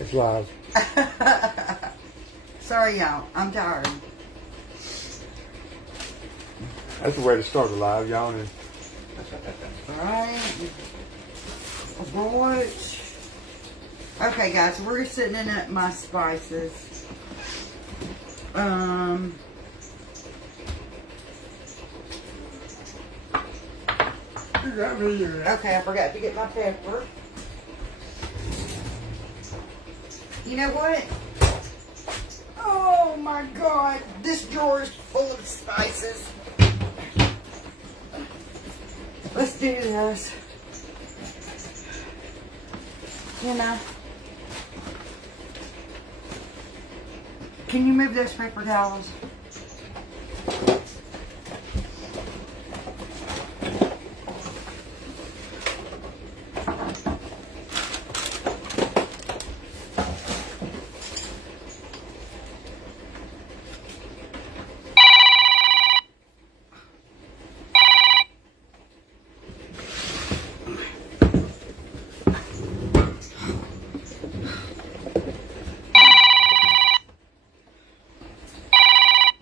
It's live. Sorry, y'all. I'm tired. That's the way to start a live, yawning. Alright. Right. Okay, guys. We're sitting in my spices. Okay, I forgot to get my pepper. You know what? Oh my God, this drawer is full of spices. Let's do this. You know. Can you move those paper towels?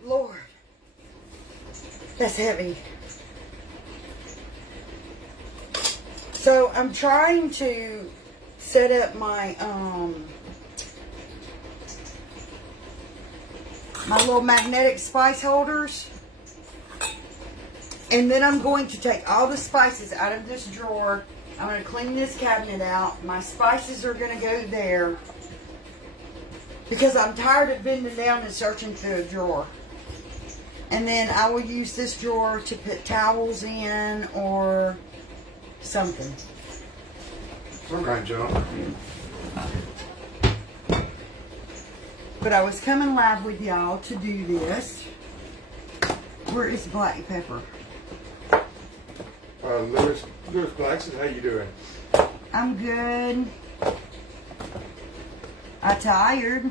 Lord, that's heavy. So I'm trying to set up my my little magnetic spice holders, and then I'm going to take all the spices out of this drawer. I'm going to clean this cabinet out. My spices are going to go there because I'm tired of bending down and searching through a drawer. And then I will use this drawer to put towels in or something. All right, Joe. But I was coming live with y'all to do this. Where is black pepper? Lewis Blackson, how you doing? I'm good. I'm tired.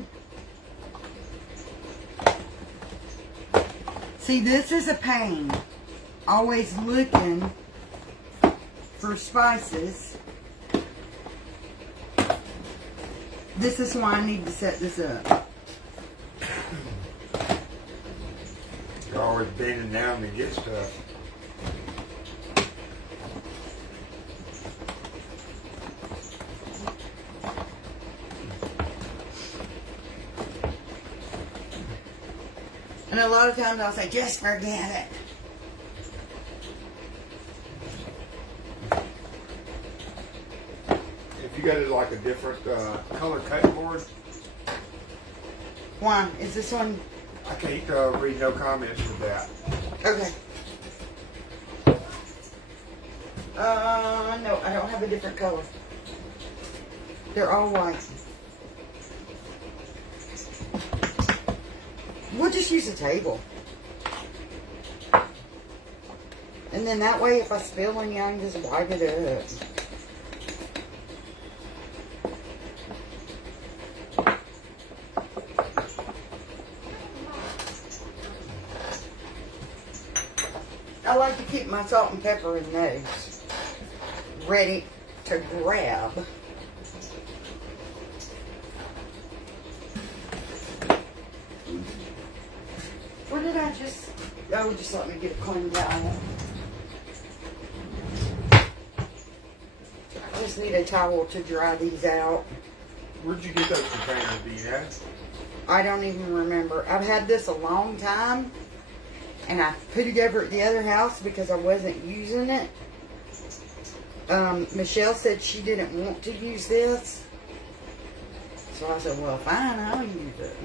See, this is a pain. Always looking for spices. This is why I need to set this up. You're always bending down to get stuff. And a lot of times I'll say, just forget it. If you got it like a different color cutting board, Why? Is this one? I can't read no comments with that. Okay. No, I don't have a different color. They're all white. We'll just use a table. And then that way, if I spill any, I can just wipe it up. I like to keep my salt and pepper in those ready to grab. What did I just... Oh, just let me get a clean towel. I just need a towel to dry these out. Where'd you get those containers, do you know? I don't even remember. I've had this a long time, and I put it over at the other house because I wasn't using it. Michelle said she didn't want to use this. So I said, well, fine, I'll use it.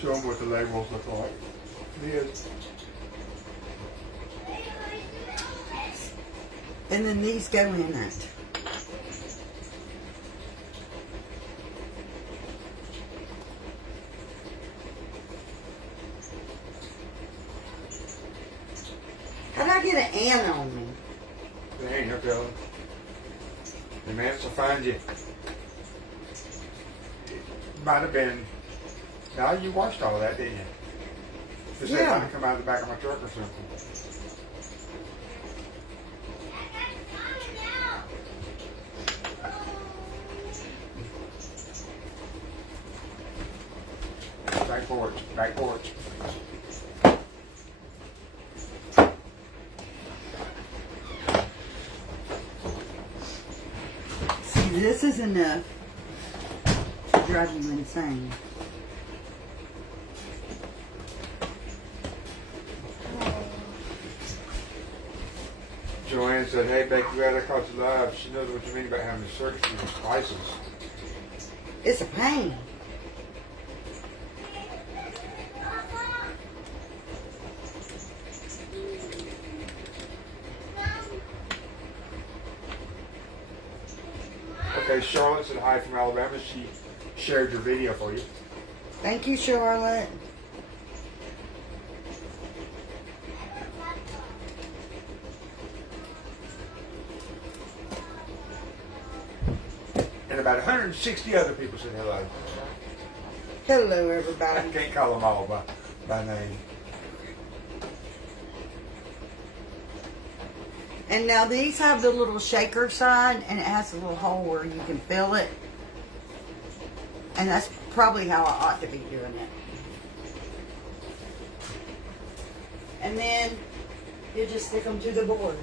Show them what the labels look like. Yes. And then these go in it. How'd I get an N on me? They ain't no telling. The man will find you. Might have been. Now you watched all that, didn't you? Just Yeah. might have come out of the back of my truck or something. porch. Back porch. See, this is enough to drive you insane. Joanne said, hey, Becky, glad I caught you live. She knows what you mean about having to search for your spices. It's a pain. Okay, Charlotte said hi from Alabama. She shared your video for you. Thank you, Charlotte. And about 160 other people said hello. Hello, I everybody. can't call them all by name. And now these have the little shaker side, and it has a little hole where you can fill it. And that's probably how I ought to be doing it. And then you just stick them to the board.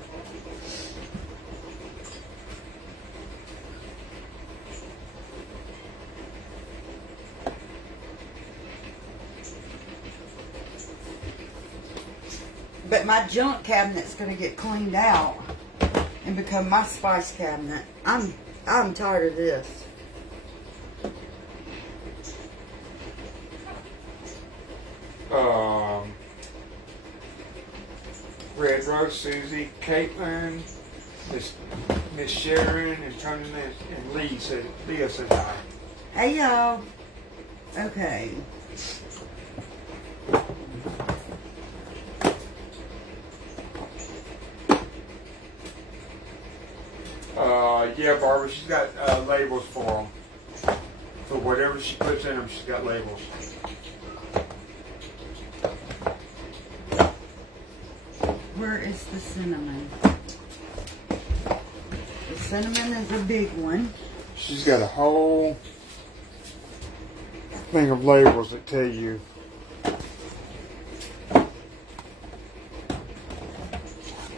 But my junk cabinet's gonna get cleaned out and become my spice cabinet. I'm tired of this. Red Rose, Susie, Caitlin, Miss Sharon, and Tony and Leah said hi. Hey y'all. Okay. Yeah, Barbara, she's got labels for them. For whatever she puts in them, she's got labels. Where is the cinnamon? The cinnamon is a big one. She's got a whole thing of labels that tell you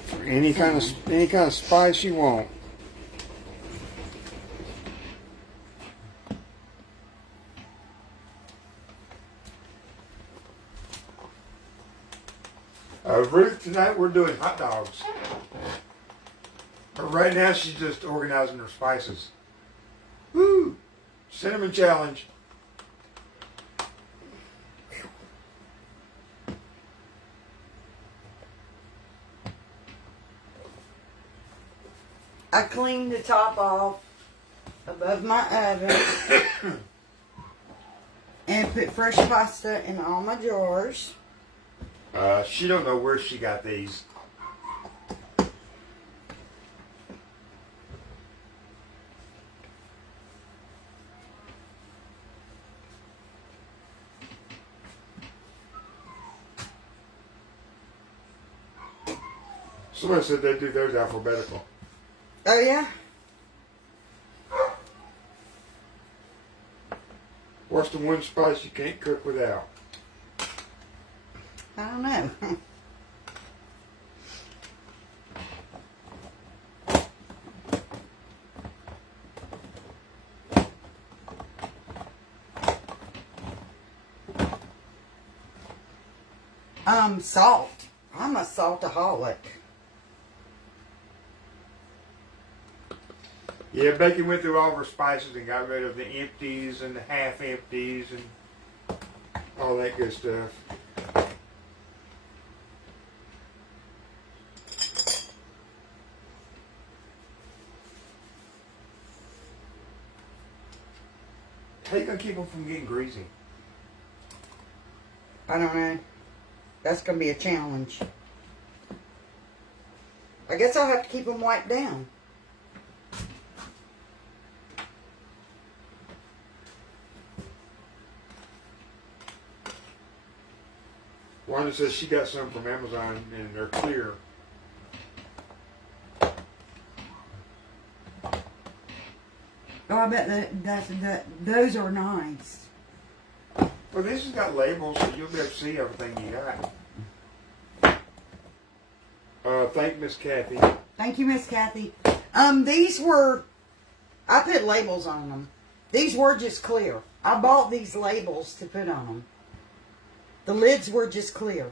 for any kind of spice you want. Ruth, tonight we're doing hot dogs. But right now she's just organizing her spices. Woo! Cinnamon challenge. I cleaned the top off above my oven and put fresh pasta in all my jars. She don't know where she got these. Somebody said they do theirs alphabetical. Oh yeah? What's the one spice you can't cook without? I don't know. Salt. I'm a saltaholic. Yeah, Becky went through all of her spices and got rid of the empties and the half empties and all that good stuff. How you gonna keep them from getting greasy? I don't know. That's going to be a challenge. I guess I'll have to keep them wiped down. Wanda says she got some from Amazon and they're clear. Oh, I bet that those are nice. Well, this has got labels, so you'll be able to see everything you got. Thank Miss Kathy. Thank you, Miss Kathy. These were, I put labels on them. These were just clear. I bought these labels to put on them. The lids were just clear.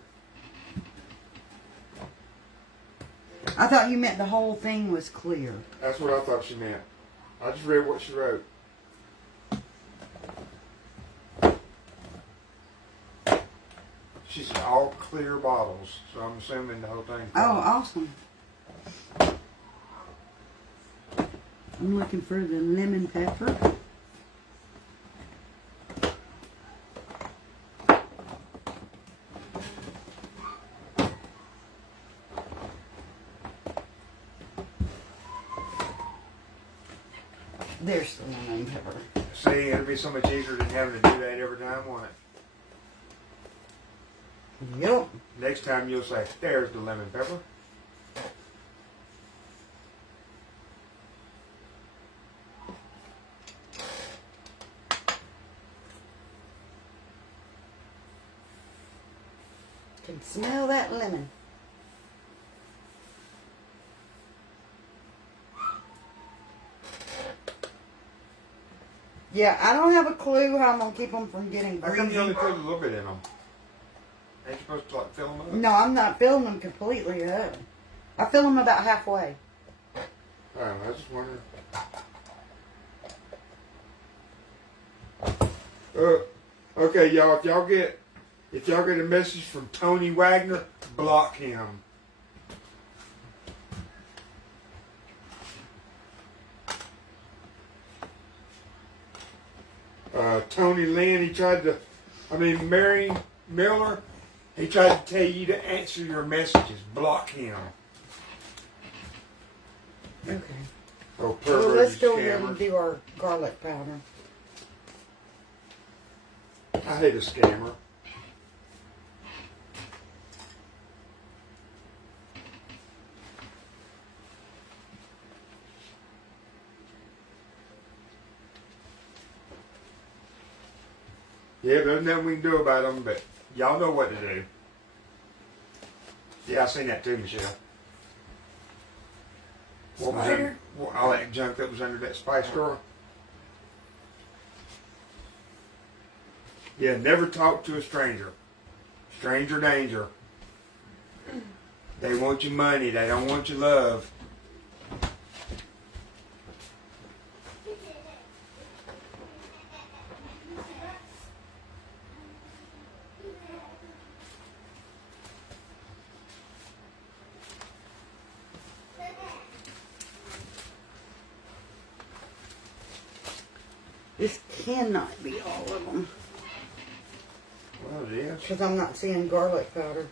I thought you meant the whole thing was clear. That's what I thought she meant. I just read what she wrote. She said all clear bottles, so I'm assuming the whole thing. Oh, awesome. I'm looking for the lemon pepper. There's the lemon pepper. See, it'll be so much easier than having to do that every time, won't it? Yep. Next time you'll say, there's the lemon pepper. Can smell that lemon. Yeah, I don't have a clue how I'm going to keep them from getting How come greasy. you only put a little bit in them? Ain't you supposed to like fill them up? No, I'm not filling them completely up. I fill them about halfway. Oh, I was just wondering. Okay, y'all. If y'all get a message from Tony Wagner, block him. Tony Lynn, Mary Miller, he tried to tell you to answer your messages. Block him. Okay. Oh, Well, let's perverted go ahead and scammers. do our garlic powder. I hate a scammer. Yeah, there's nothing we can do about them, but y'all know what to do. Yeah, I seen that too, Michelle. What was Spider? all that junk that was under that spice drawer? Yeah, never talk to a stranger. Stranger danger. They want your money. They don't want your love. This cannot be all of them. Well, it is. Because I'm not seeing garlic powder.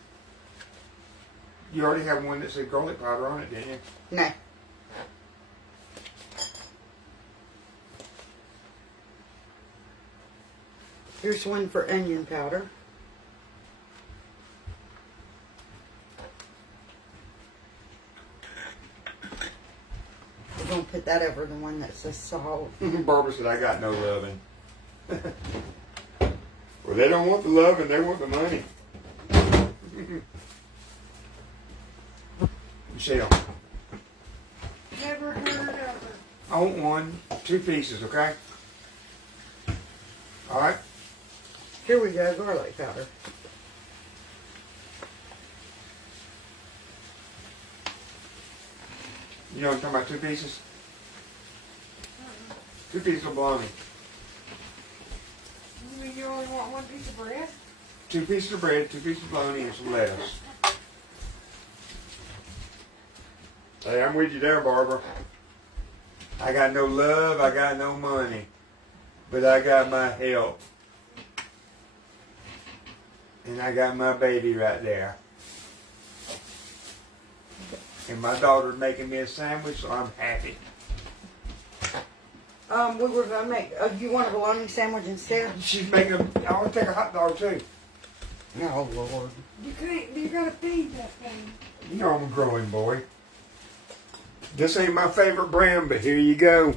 You already have one that said garlic powder on it, didn't you? No. Here's one for onion powder. We're going to put that over the one that says salt. Barbara said, I got no loving. Well, they don't want the love and they want the money. Michelle, Never heard of her. I want one, 2 pieces, okay? All right? Here we go, garlic powder. You know what I'm talking about, 2 pieces? 2 pieces of bologna. You mean you only want one piece of bread? 2 pieces of bread, 2 pieces of bologna, and some lettuce. Hey, I'm with you there, Barbara. I got no love, I got no money, but I got my health. And I got my baby right there. And my daughter's making me a sandwich, so I'm happy. We were going to make, you want a bologna sandwich instead? She's making I want to take a hot dog too. Oh, Lord. You gotta feed that thing. You know I'm a growing boy. This ain't my favorite brand, but here you go.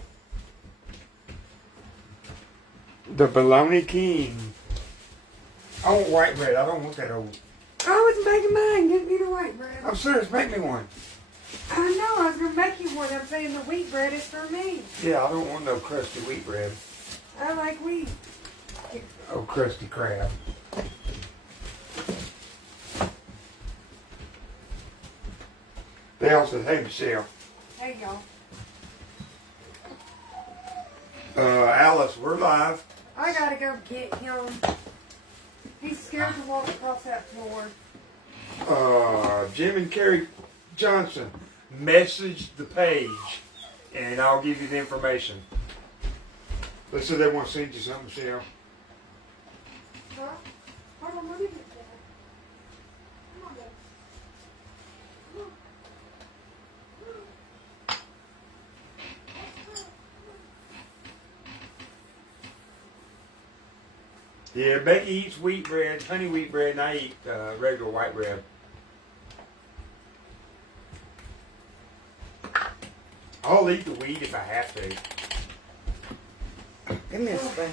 The Bologna King. I want white bread. I don't want that old. I was making mine. Give me the white bread. I'm serious. Make me one. I know. I was gonna make you one. I'm saying the wheat bread is for me. Yeah, I don't want no crusty wheat bread. I like wheat. Oh, crusty crab. They all said, "Hey, Michelle." Hey y'all. Alice, we're live. I gotta go get him. He's scared to walk across that floor. Jim and Carrie Johnson, message the page, and I'll give you the information. They said they want to send you something, Michelle. Huh? Hold on, let me get that. Come on, babe. Come on. Yeah, Becky eats wheat bread, honey wheat bread, and I eat regular white bread. I'll eat the wheat if I have to. Give me a spoon.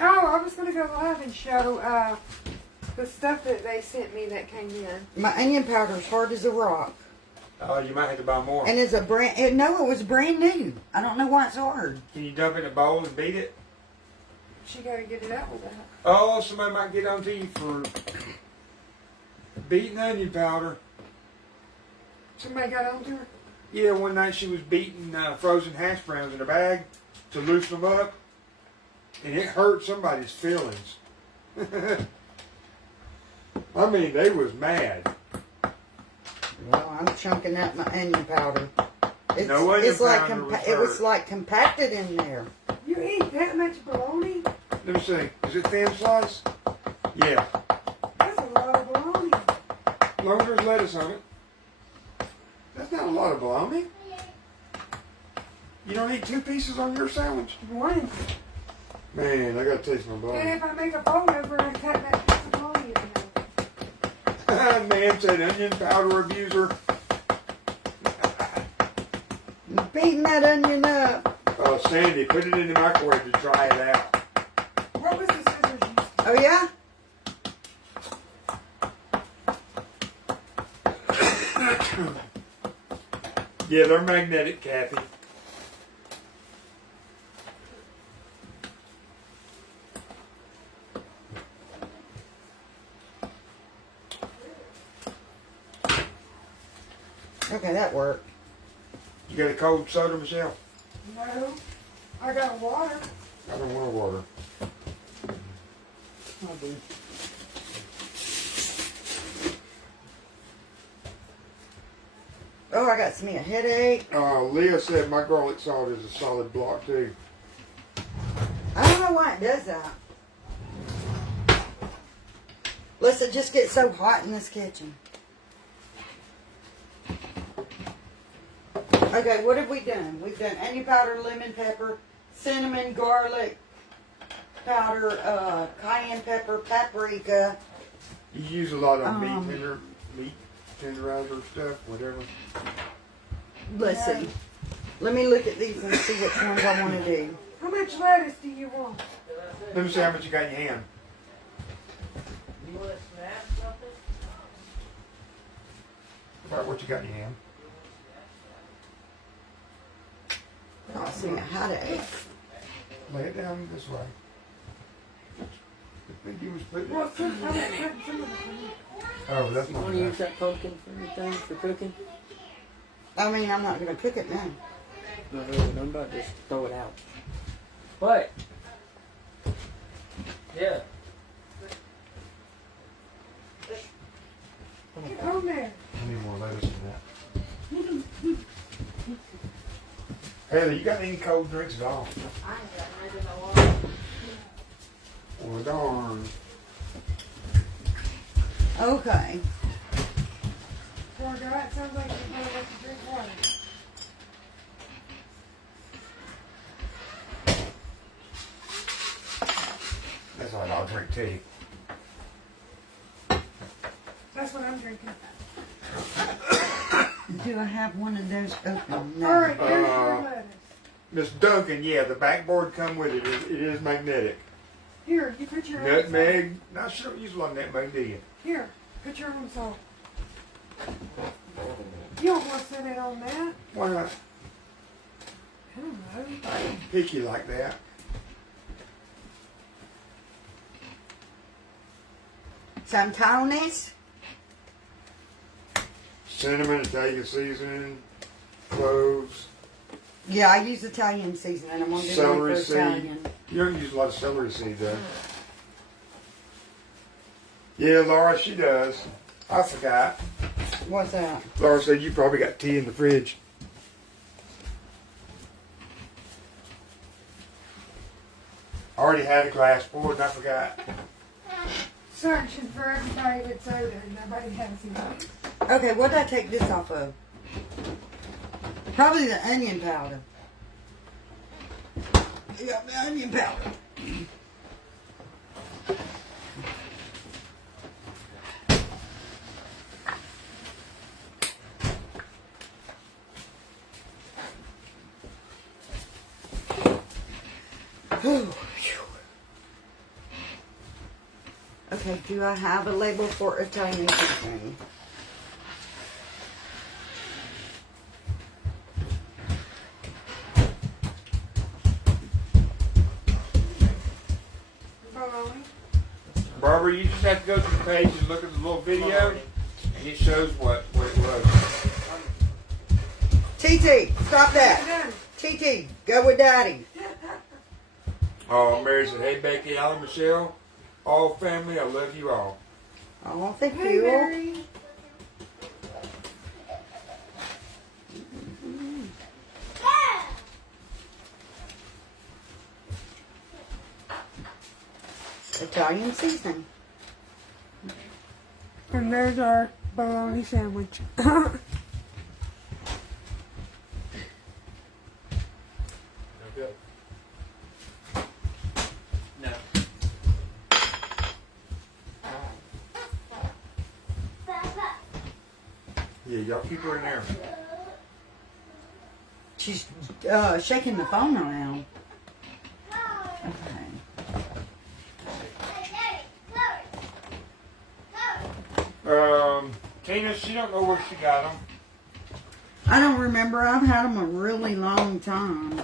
Oh, I was gonna go live and show the stuff that they sent me that came in. My onion powder is hard as a rock. You might have to buy more. And it's a no, it was brand new. I don't know why it's hard. Can you dump it in a bowl and beat it? She gotta get it out with that. Oh, somebody might get onto you for beating onion powder. Somebody got onto her. Yeah, one night she was beating frozen hash browns in a bag to loosen them up, and it hurt somebody's feelings. I mean, they was mad. Well, I'm chunking up my onion powder. It's, No onion it's like powder was it was hurt. like compacted in there. You eat that much bologna? Let me see. Is it thin slice? Yeah. That's a lot of bologna. As long as there's lettuce on it. That's not a lot of bologna. You don't eat 2 pieces on your sandwich? One. Man, I gotta taste my And bologna. if I make a bowl over and cut that piece of bologna in half. Man said onion powder abuser. Beating that onion up. Sandy, put it in the microwave to dry it out. What was the scissors you used? Oh yeah? Yeah, they're magnetic, Kathy. Okay, that worked. You got a cold soda, Michelle? No. I got water. I don't want water. I'll do. Oh, I got me a headache. Leah said my garlic salt is a solid block too. I don't know why it does that. Unless it just gets so hot in this kitchen. Okay, what have we done? We've done onion powder, lemon pepper, cinnamon, garlic powder, cayenne pepper, paprika. You use a lot of meat tenderizer stuff, whatever. Let's see. Let me look at these and see which ones I want to do. How much lettuce do you want? Let me see how much you got in your hand. You want to snap something? About what you got in your hand. Oh, see a headache. Lay it down this way. I think you was putting Well, it. I'm putting some of it. Oh, that's You not want to use enough. that pumpkin for anything for cooking? I mean, I'm not going to cook it now. No, I'm about to just throw it out. What? Yeah. Get on there. I need more lettuce than that. Haley, you got any cold drinks at all? I ain't got anything I want. Well, darn. Okay. Poor guy, it sounds like you're going to let you drink water. That's all right, I'll drink tea. That's what I'm drinking. Do I have one of those open? All right, No. here's your lettuce. Miss Duncan, yeah, the backboard come with it. It is magnetic. Here, you put your arms Nutmeg. No, she don't use a lot of nutmeg, do you? Here, put your arms on. You don't want to set it on that. Why not? I don't know. I ain't picky like that. Some tonies. Cinnamon, Italian seasoning, cloves, Yeah, I use Italian seasoning. I'm gonna do one celery for seed. Italian. You don't use a lot of celery seed, though. Yeah, Laura, she does. I forgot. What's that? Laura said you probably got tea in the fridge. I already had a glass poured and I forgot. Searching for everybody that's soda and nobody has any. Okay, what did I take this off of? Probably the onion powder. You got the onion powder. Whew. Okay, do I have a label for Italian seasoning? Bologna. Barbara, you just have to go to the page and look at the little video, and it shows what it was. TT, stop that. Done. TT, go with Daddy. Oh, Mary said, hey, Becky, Alan, Michelle, all family, I love you all. Oh, thank Hey, you. Mary. Italian seasoning. And there's our bologna sandwich. No. Yeah, y'all keep her in there. She's shaking the phone around. Okay. Tina, she don't know where she got them. I don't remember. I've had them a really long time.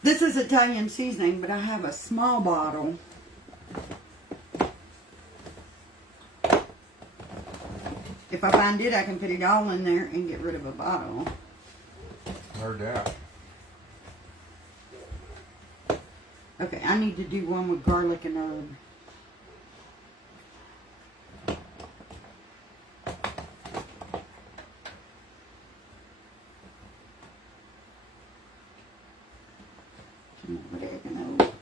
This is Italian seasoning, but I have a small bottle. If I find it, I can put it all in there and get rid of a bottle. No doubt. Okay, I need to do one with garlic and herb. Oregano.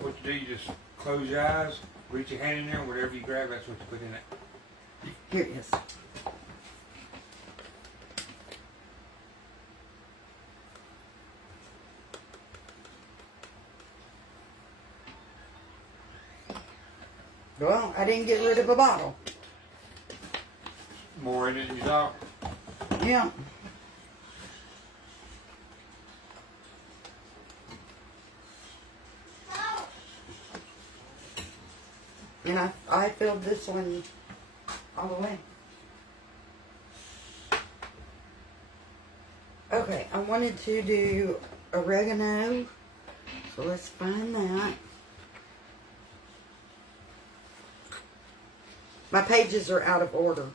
What you do, you just close your eyes, reach your hand in there, and whatever you grab, that's what you put in it. Here it is. Well, I didn't get rid of a bottle. More in it than you thought. Yeah. And I filled this one all the way. Okay, I wanted to do oregano, so let's find that. My pages are out of order.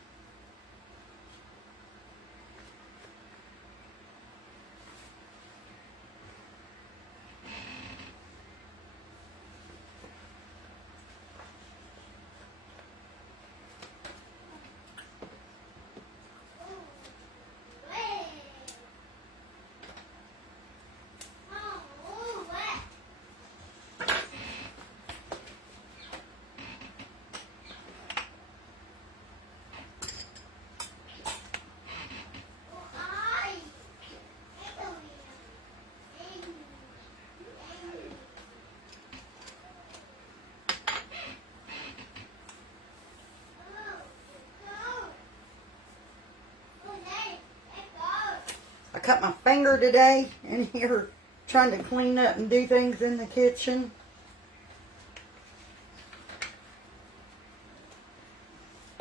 I cut my finger today in here trying to clean up and do things in the kitchen.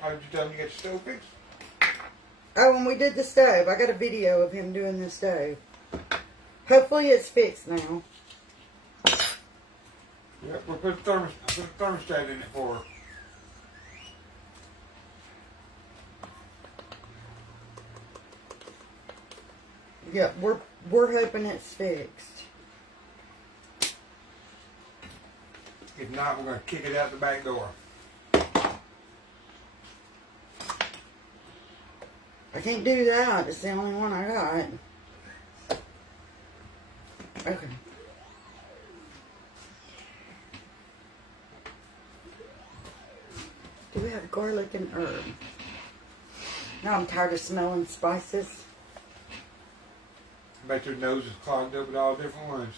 How did you tell him you got the stove fixed? Oh, and we did the stove. I got a video of him doing the stove. Hopefully it's fixed now. Yep, we'll put the thermostat in it for her. Yep, we're hoping it's fixed. If not, we're going to kick it out the back door. I can't do that. It's the only one I got. Okay. Do we have garlic and herb? Now I'm tired of smelling spices. I bet your nose is clogged up with all different ones.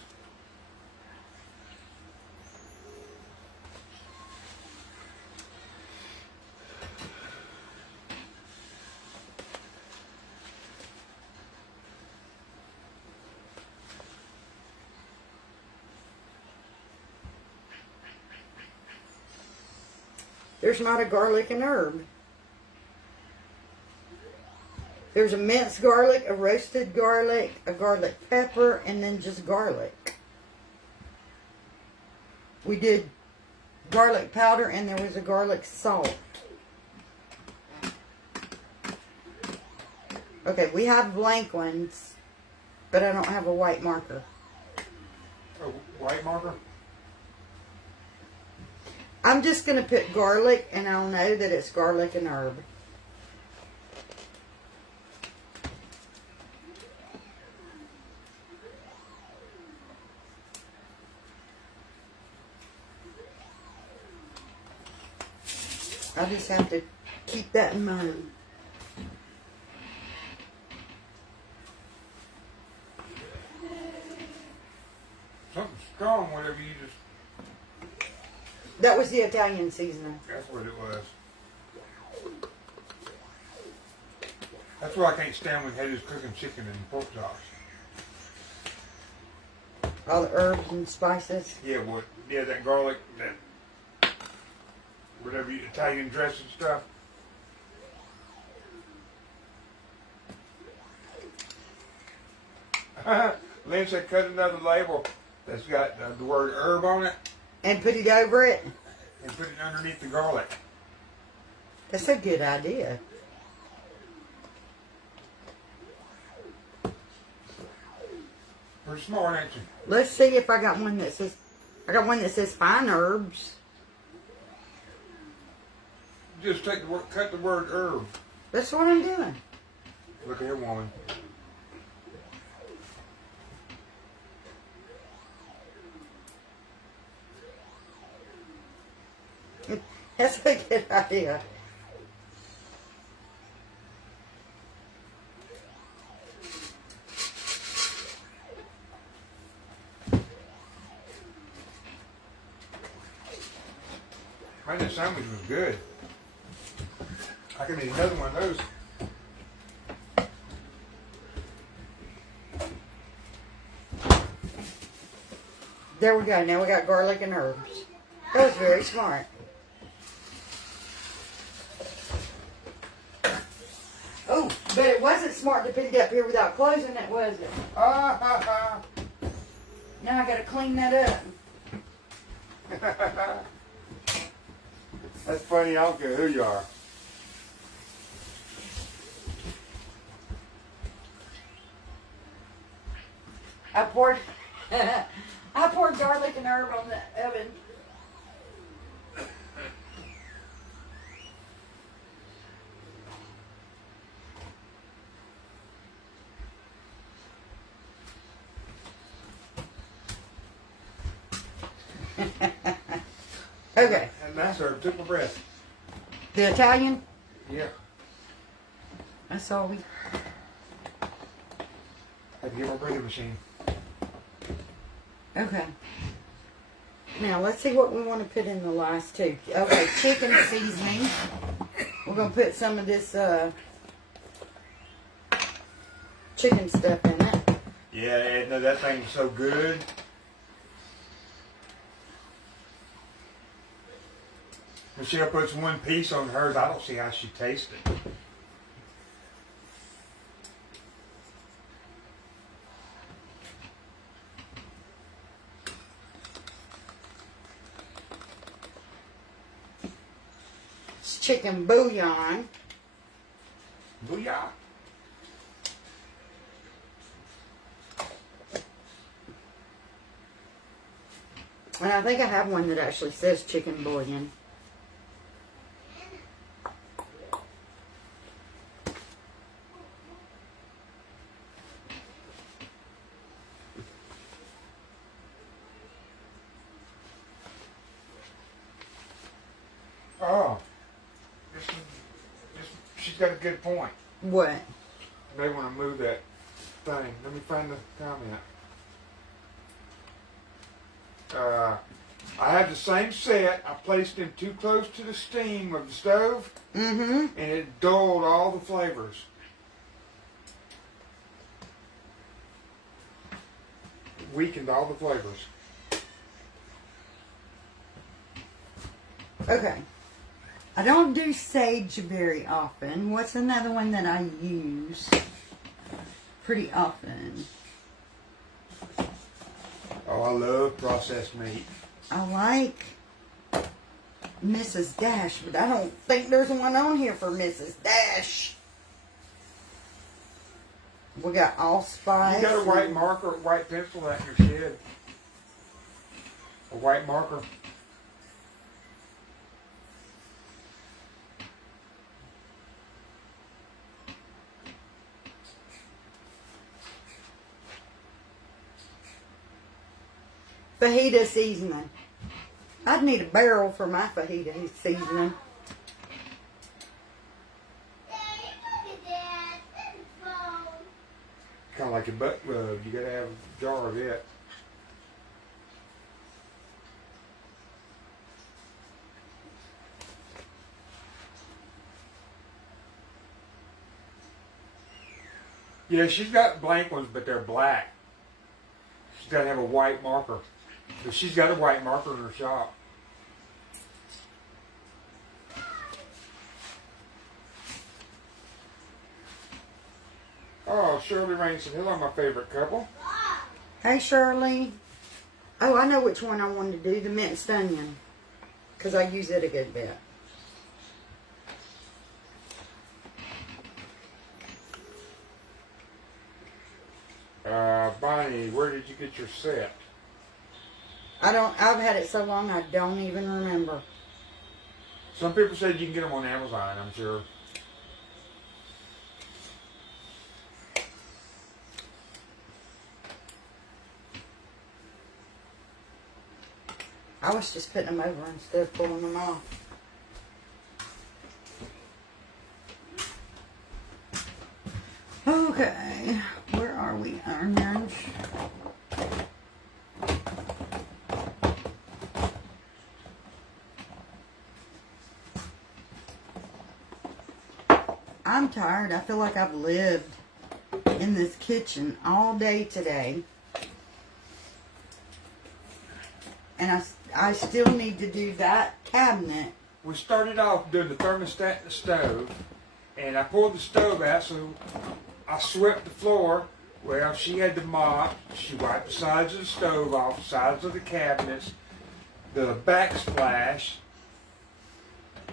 There's not a garlic and herb. There's a minced garlic, a roasted garlic, a garlic pepper, and then just garlic. We did garlic powder and there was a garlic salt. Okay, we have blank ones, but I don't have a white marker. A white marker? I'm just going to put garlic and I'll know that it's garlic and herb. I just have to keep that in mind. Something strong, whatever you just... That was the Italian seasoning. That's what it was. That's why I can't stand when Hetty's cooking chicken and pork chops. All the herbs and spices. Yeah, what? Yeah, that garlic, that whatever Italian dressing stuff. Lynn said cut another label that's got the word herb on it And put it over it. and put it underneath the garlic. That's a good idea. Pretty smart, ain't you? Let's see if I got one that says, I got one that says fine herbs. Just take the word, cut the word herb. That's what I'm doing. Look at here, woman. That's a good idea. Man, that sandwich was good. I could eat another one of those. There we go. Now we got garlic and herbs. That was very smart. Oh, but it wasn't smart to put it up here without closing it, was it? Ah, ha, ha. Now I gotta clean that up. That's funny. I don't care who you are. I poured I poured garlic and herb on the oven. Okay. And that's herb took my breath. The Italian? Yeah. That's all we... Had to get my breathing machine. Okay. Now, let's see what we want to put in the last two. Okay, chicken seasoning. We're going to put some of this chicken stuff in it. Yeah, Edna, that thing's so good. Michelle puts one piece on hers. I don't see how she tastes it. It's chicken bouillon. Booyah. And I think I have one that actually says chicken bouillon. Oh. She's got a good point. What? They want to move that thing. Let me find the comment. I have the same set. I placed them too close to the steam of the stove, Mm-hmm. and it dulled all the flavors. It weakened all the flavors. Okay. I don't do sage very often. What's another one that I use pretty often? Oh, I love processed meat. I like Mrs. Dash, but I don't think there's one on here for Mrs. Dash. We got allspice. You got a white marker, a white pencil out in your shed? A white marker? Fajita seasoning. I'd need a barrel for my fajita seasoning. Kind of like a butt rub. You gotta have a jar of it. Yeah, she's got blank ones, but they're black. She's got to have a white marker. But she's got a white marker in her shop. Oh, Shirley Rain said, hello, my favorite couple. Hey, Shirley. Oh, I know which one I wanted to do, the minced onion. Because I use it a good bit. Bonnie, where did you get your set? I've had it so long I don't even remember. Some people said you can get them on Amazon, I'm sure. I was just putting them over instead of pulling them off. Okay, where are we, onions? I'm tired. I feel like I've lived in this kitchen all day today. And I still need to do that cabinet. We started off doing the thermostat in the stove, and I pulled the stove out, so I swept the floor. Well, she had the mop. She wiped the sides of the stove off, the sides of the cabinets, the backsplash.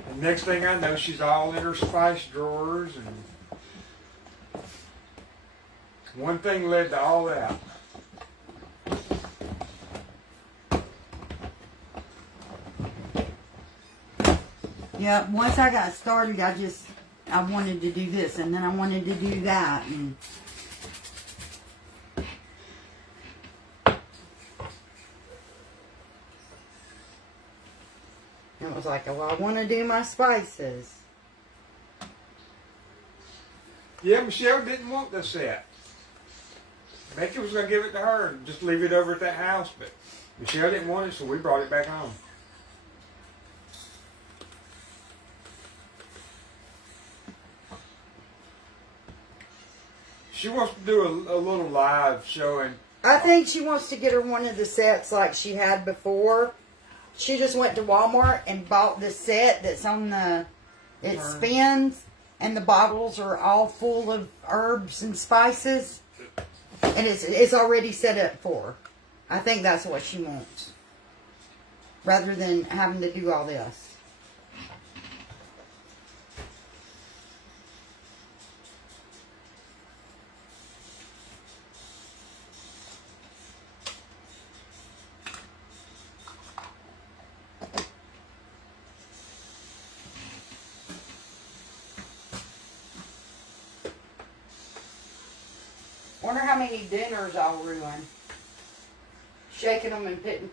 And next thing I know, she's all in her spice drawers, and one thing led to all that. Yeah, once I got started, I wanted to do this, and then I wanted to do that, and it was like, well, I want to do my spices. Yeah, Michelle didn't want the set. Becky was going to give it to her and just leave it over at that house, but Michelle didn't want it, so we brought it back home. She wants to do a little live showing. I think she wants to get her one of the sets like she had before. She just went to Walmart and bought this set that's on the. It Turn. spins, and the bottles are all full of herbs and spices, and it's already set up for her. I think that's what she wants, rather than having to do all this. Wonder how many dinners I'll ruin. Shaking them and putting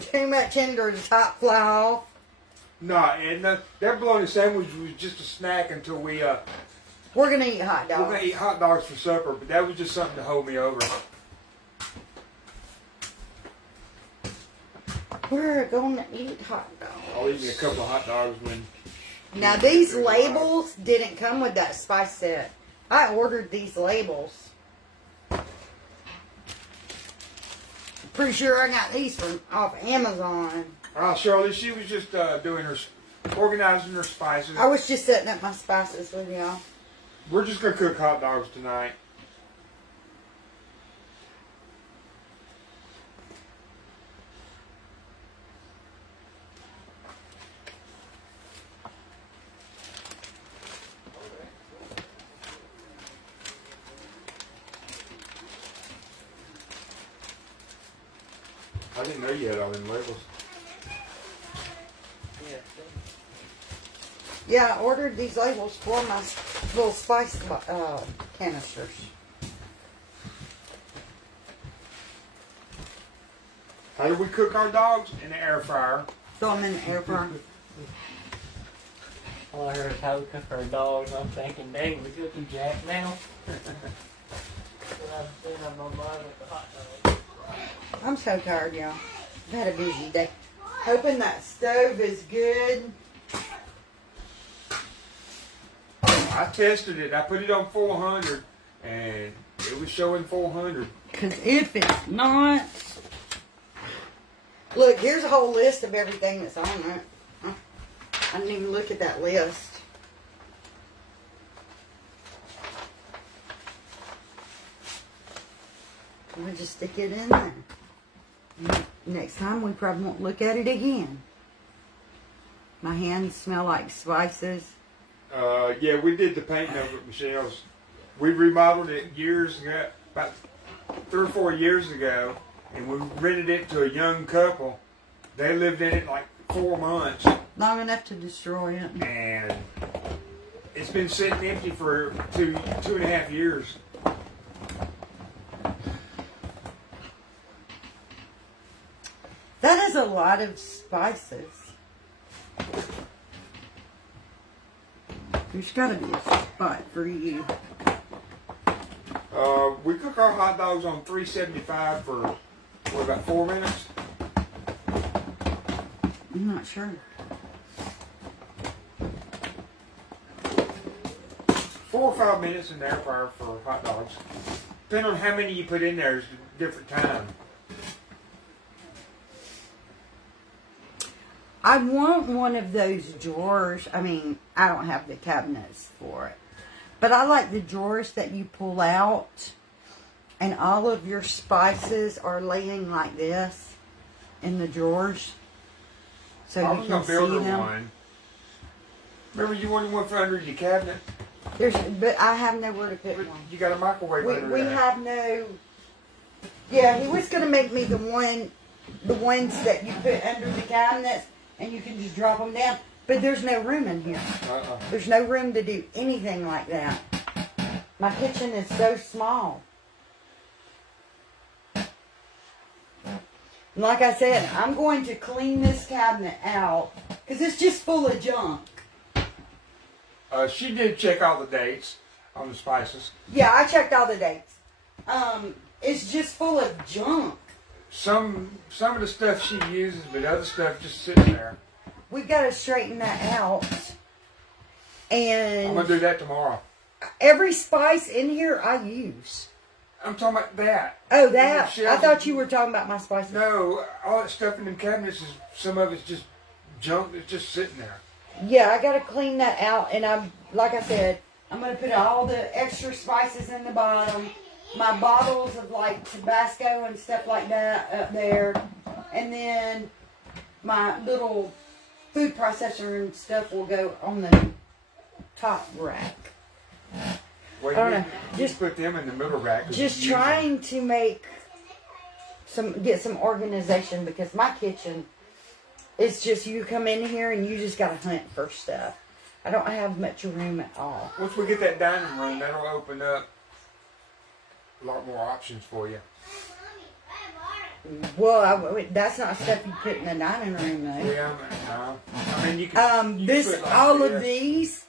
too much in there, the top fly off. No, and that bologna sandwich was just a snack until we're We're gonna eat hot dogs. gonna eat hot dogs for supper. But that was just something to hold me over. We're gonna eat hot dogs. I'll eat me a couple of hot dogs when. Now these labels didn't come with that spice set. I ordered these labels. Pretty sure I got these from off Amazon. Shirley, she was just organizing her spices. I was just setting up my spices with y'all. We're just gonna cook hot dogs tonight. I didn't know you had all them labels. Yeah, I ordered these labels for my little spice canisters. How do we cook our dogs? In the air fryer. Throw them in the air fryer. All I heard is how we cook our dogs. I'm thinking, dang, we cooking Jack now. Then I'm on mine with the hot dog. I'm so tired, y'all. I've had a busy day. Hoping that stove is good. I tested it. I put it on 400, and it was showing 400. Because if it's not... Look, here's a whole list of everything that's on it. I didn't even look at that list. We'll just stick it in there. Next time, we probably won't look at it again. My hands smell like spices. Yeah, we did the painting of it, Michelle's. We remodeled it years ago, about 3 or 4 years ago, and we rented it to a young couple. They lived in it like 4 months, Long enough to destroy it. and it's been sitting empty for 2.5 years. That is a lot of spices. There's got to be a spot for you. We cook our hot dogs on 375 for, what, about 4 minutes? I'm not sure. 4 or 5 minutes in the air fryer for hot dogs. Depending on how many you put in there is a different time. I want one of those drawers. I mean, I don't have the cabinets for it. But I like the drawers that you pull out and all of your spices are laying like this in the drawers. So I you was can going to build see her them. one. Remember you wanted one for under your cabinet? But I have nowhere to put But one. you got a microwave under We there. have no... Yeah, he was going to make me the ones that you put under the cabinets and you can just drop them down. But there's no room in here. There's no room to do anything like that. My kitchen is so small. And like I said, I'm going to clean this cabinet out because it's just full of junk. She did check all the dates on the spices. Yeah, I checked all the dates. It's just full of junk. Some of the stuff she uses, but other stuff just sits there. We've got to straighten that out. And I'm gonna do that tomorrow. every spice in here I use. I'm talking about that. Oh, that. Shelves. I thought you were talking about my spices. No, all that stuff in them cabinets is, some of it's just junk that's just sitting there. Yeah, I gotta clean that out, and like I said, I'm gonna put all the extra spices in the bottom, my bottles of like Tabasco and stuff like that up there, and then my little food processor and stuff will go on the top rack. Well, I don't you know. just put them in the middle rack. 'Cause Just you use them. trying to get some organization, because my kitchen, it's just you come in here and you just gotta hunt for stuff. I don't have much room at all. Once we get that dining room, that'll open up a lot more options for you. Well, that's not stuff you put in the dining room though. Yeah, no. I mean, you can. You This put like all of this. these,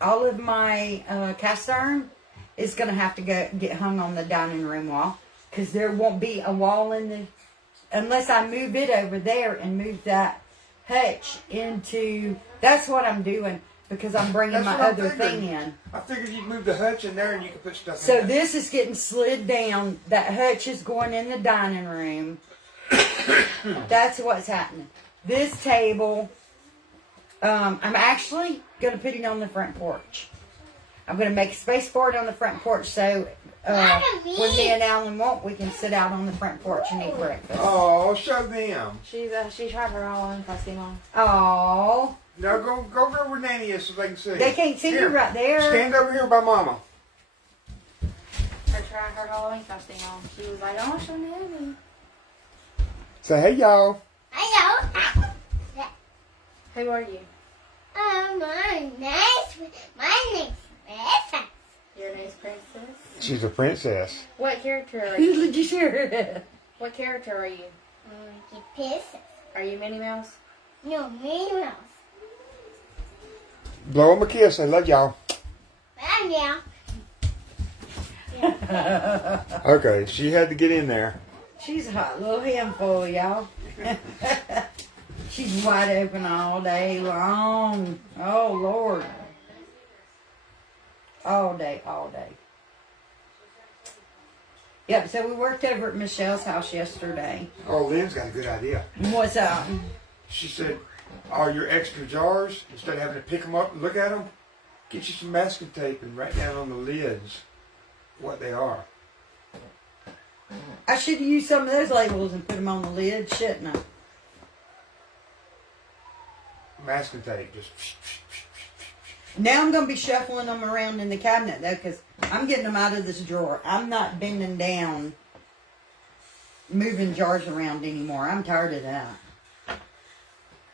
all of my cast iron is gonna have to get hung on the dining room wall, because there won't be a wall in the, unless I move it over there and move that hutch into. That's what I'm doing, because I'm bringing That's my what I'm other thinking. thing in. I figured you'd move the hutch in there and you could put stuff So in there. this is getting slid down. That hutch is going in the dining room. That's what's happening. This table, I'm actually going to put it on the front porch. I'm going to make space for it on the front porch, so when me and Alan want, we can sit out on the front porch and eat breakfast. Oh, show them. She tried her all in costume on. Oh, Now go over where Nanny is so they can see. they can't see Here, you right there. Stand over here by Mama. Her trying her Halloween costume on. She was like, "Oh, show Nanny." Say hey, y'all. Hello. Who are you? My name's Princess. Your name's Princess. She's a princess. What character are you? Did you hear? What character are you? The princess. Are you Minnie Mouse? No, Minnie Mouse. Blow them a kiss. I love y'all. Bye now. Okay, she had to get in there. She's a hot little handful, y'all. She's wide open all day long. Oh, Lord. All day, all day. Yep, so we worked over at Michelle's house yesterday. Oh, Lynn's got a good idea. What's up? She said, all your extra jars, instead of having to pick them up and look at them, get you some masking tape and write down on the lids what they are. I should have used some of those labels and put them on the lid, shouldn't I? Masking tape, just. Now I'm going to be shuffling them around in the cabinet, though, because I'm getting them out of this drawer. I'm not bending down, moving jars around anymore. I'm tired of that.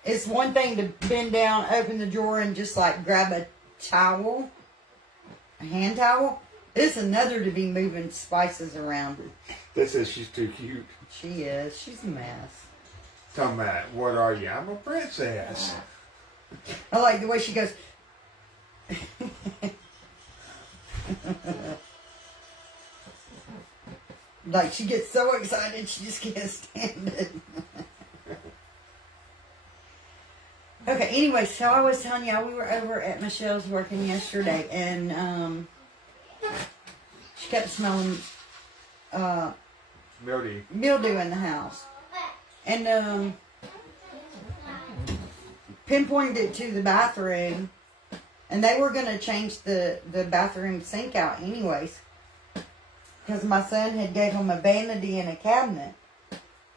It's one thing to bend down, open the drawer, and just like grab a towel, a hand towel. It's another to be moving spices around. That says she's too cute. She is. She's a mess. Talking about, what are you? I'm a princess. I like the way she goes. Like she gets so excited she just can't stand it. Okay, anyway, so I was telling y'all we were over at Michelle's working yesterday, and she kept smelling Mildy. mildew in the house, and pinpointed it to the bathroom, and they were going to change the bathroom sink out anyways, because my son had gave them a vanity and a cabinet,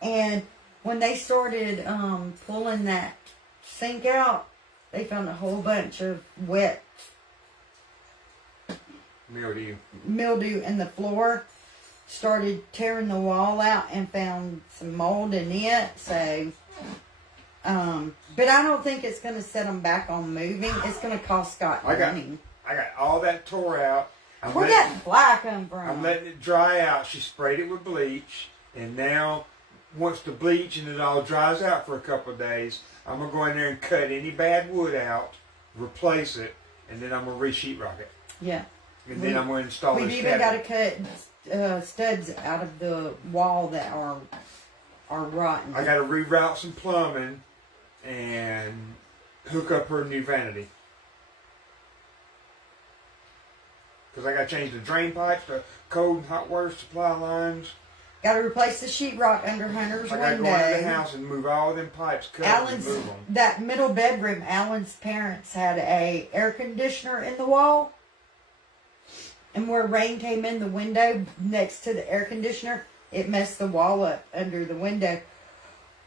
and when they started pulling that sink out, they found a whole bunch of wet mildew in the floor, started tearing the wall out and found some mold in it. So but I don't think it's going to set them back on moving. It's going to cost Scott money. I got all that tore out. Where'd that fly come from? I'm letting it dry out. She sprayed it with bleach, and now once the bleach and it all dries out for a couple of days, I'm going to go in there and cut any bad wood out, replace it, and then I'm going to re-sheetrock it. Yeah. And then I'm going to install We've this even got to cabinet. cut studs out of the wall that are rotten. I got to reroute some plumbing and hook up her new vanity. Because I got to change the drain pipes, the cold and hot water supply lines. Got to replace the sheetrock under Hunter's I got to window. go into the house and move all them pipes, cut and Alan's move them. that middle bedroom. Alan's parents had a air conditioner in the wall, and where rain came in the window next to the air conditioner, it messed the wall up under the window.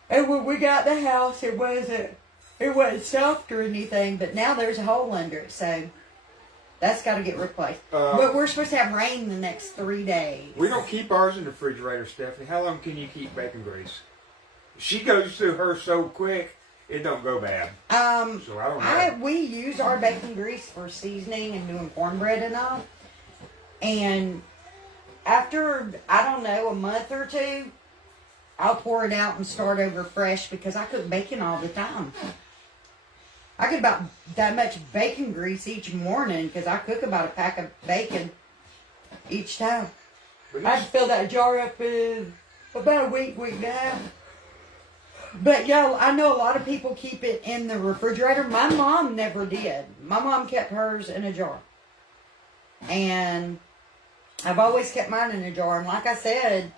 And when we got the house, it wasn't soft or anything, but now there's a hole under it, so that's got to get replaced. But we're supposed to have rain the next 3 days. We don't keep ours in the refrigerator, Stephanie. How long can you keep bacon grease? She goes through hers so quick, it don't go bad. So I don't know. We use our bacon grease for seasoning and doing cornbread and all. And after, I don't know, a month or two, I'll pour it out and start over fresh because I cook bacon all the time. I cook about that much bacon grease each morning because I cook about a pack of bacon each time. I'd fill that jar up in about a week and a half. But yeah, I know a lot of people keep it in the refrigerator. My mom never did. My mom kept hers in a jar. And I've always kept mine in a jar. And like I said,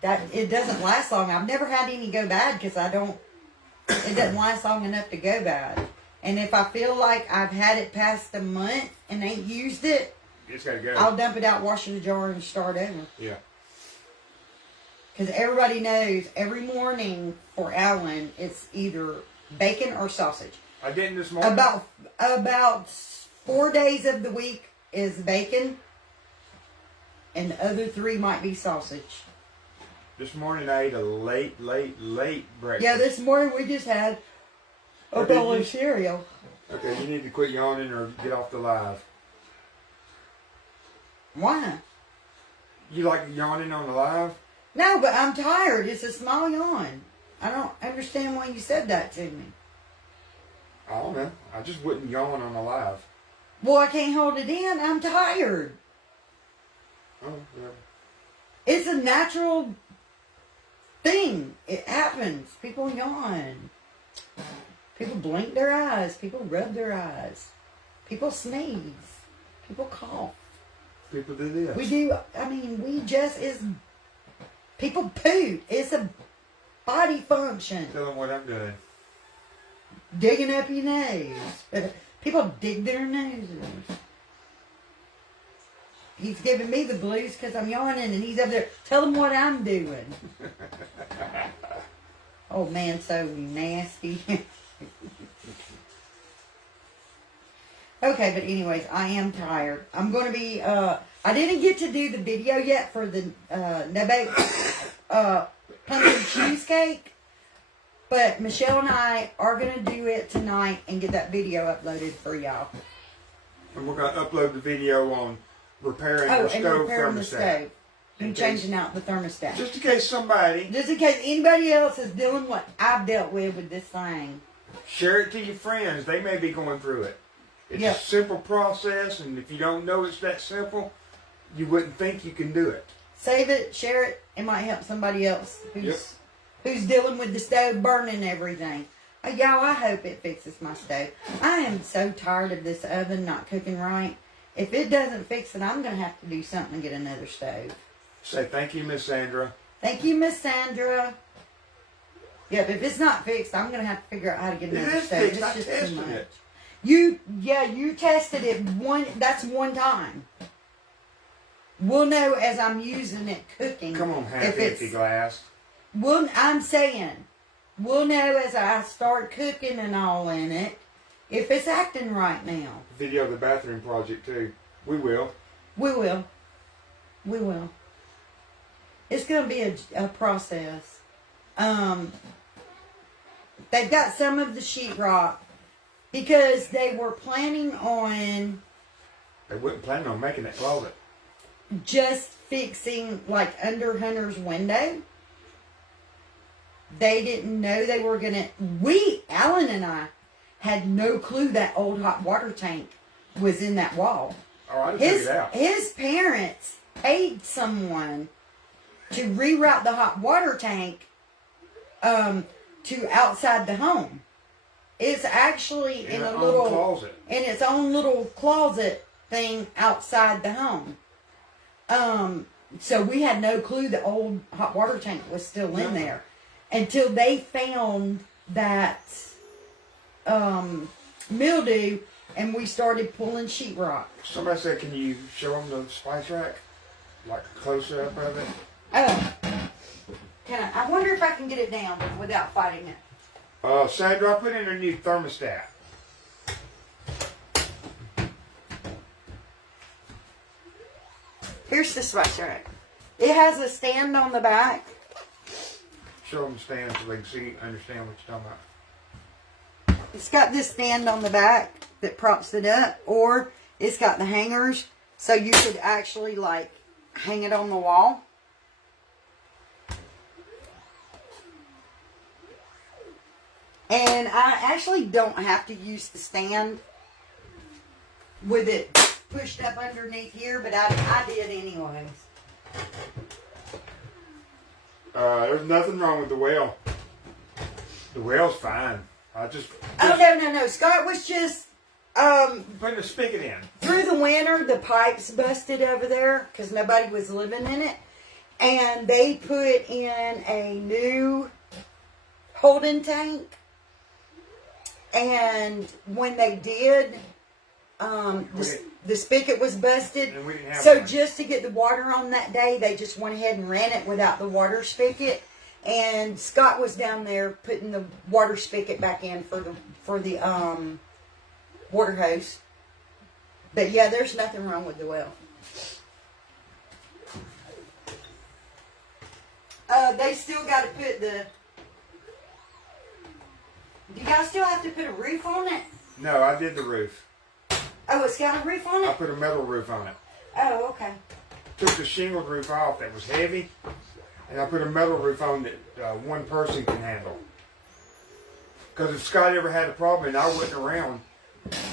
that it doesn't last long. I've never had any go bad because it doesn't last long enough to go bad. And if I feel like I've had it past a month and ain't used it, It's got to go. I'll dump it out, wash the jar, and start over. Yeah. Because everybody knows every morning for Alan, it's either bacon or sausage. I didn't this morning. About 4 days of the week is bacon, and the other 3 might be sausage. This morning I ate a late breakfast. Yeah, this morning we just had a bowl of cereal. Okay, you need to quit yawning or get off the live. Why? You like yawning on the live? No, but I'm tired. It's a small yawn. I don't understand why you said that to me. I don't know. I just wouldn't yawn on the live. Well, I can't hold it in. I'm tired. Oh, yeah. It's a natural thing. It happens. People yawn. People blink their eyes. People rub their eyes. People sneeze. People cough. People do this. We do. I mean, people poop. It's a body function. Tell them what I'm doing. Digging up your nose. People dig their noses. He's giving me the blues because I'm yawning and he's up there. Tell him what I'm doing. Oh man, so nasty. Okay, but anyways, I am tired. I'm going to be, I didn't get to do the video yet for the Nebe pumpkin cheesecake. But Michelle and I are going to do it tonight and get that video uploaded for y'all. And we're going to upload the video on repairing the stove repairing thermostat. the stove. And changing out the thermostat. Just in case somebody... Just in case anybody else is doing what I've dealt with this thing. Share it to your friends. They may be going through it. It's Yeah. a simple process, and if you don't know it's that simple, you wouldn't think you can do it. Save it, share it. It might help somebody else who's dealing with the stove burning everything. Y'all, I hope it fixes my stove. I am so tired of this oven not cooking right. If it doesn't fix it, I'm going to have to do something to get another stove. Say thank you, Miss Sandra. Thank you, Miss Sandra. Yep, if it's not fixed, I'm going to have to figure out how to get another It is stove. fixed. It's I just tested too much. it. You tested it that's one time. We'll know as I'm using it cooking. Come on, half if empty it's, glass. I'm saying, we'll know as I start cooking and all in it, if it's acting right now. Video of the bathroom project, too. We will. We will. We will. It's going to be a process. They've got some of the sheetrock because they were planning on They wasn't planning on making that closet. just fixing like under Hunter's window. They didn't know they were going to... Alan and I, had no clue that old hot water tank was in that wall. Oh, I didn't figure it out. His parents paid someone to reroute the hot water tank to outside the home. It's actually in a its own little closet. in its own little closet thing outside the home. So we had no clue the old hot water tank was still in there until they found that mildew, and we started pulling sheetrock. Somebody said, can you show them the spice rack? Like a close-up of it? Oh, I wonder if I can get it down without fighting it. Sandra, I put in a new thermostat. Here's the spice rack. It has a stand on the back. Show them the stand so they can see, understand what you're talking about. It's got this stand on the back that props it up, or it's got the hangers, so you could actually like hang it on the wall. And I actually don't have to use the stand with it pushed up underneath here, but I did anyways. There's nothing wrong with the well. The well's fine. Oh, no. Scott was just, putting a spigot in. through the winter, the pipes busted over there because nobody was living in it. And they put in a new holding tank. And when they did, the spigot was busted. And we didn't have So one. just to get the water on that day, they just went ahead and ran it without the water spigot. And Scott was down there putting the water spigot back in for the water hose. But yeah, there's nothing wrong with the well. They still got to put the. Do y'all still have to put a roof on it? No, I did the roof. Oh, it's got a roof on I it? put a metal roof on it. Oh, okay. Took the shingled roof off that was heavy, and I put a metal roof on that one person can handle. Because if Scott ever had a problem and I wasn't around,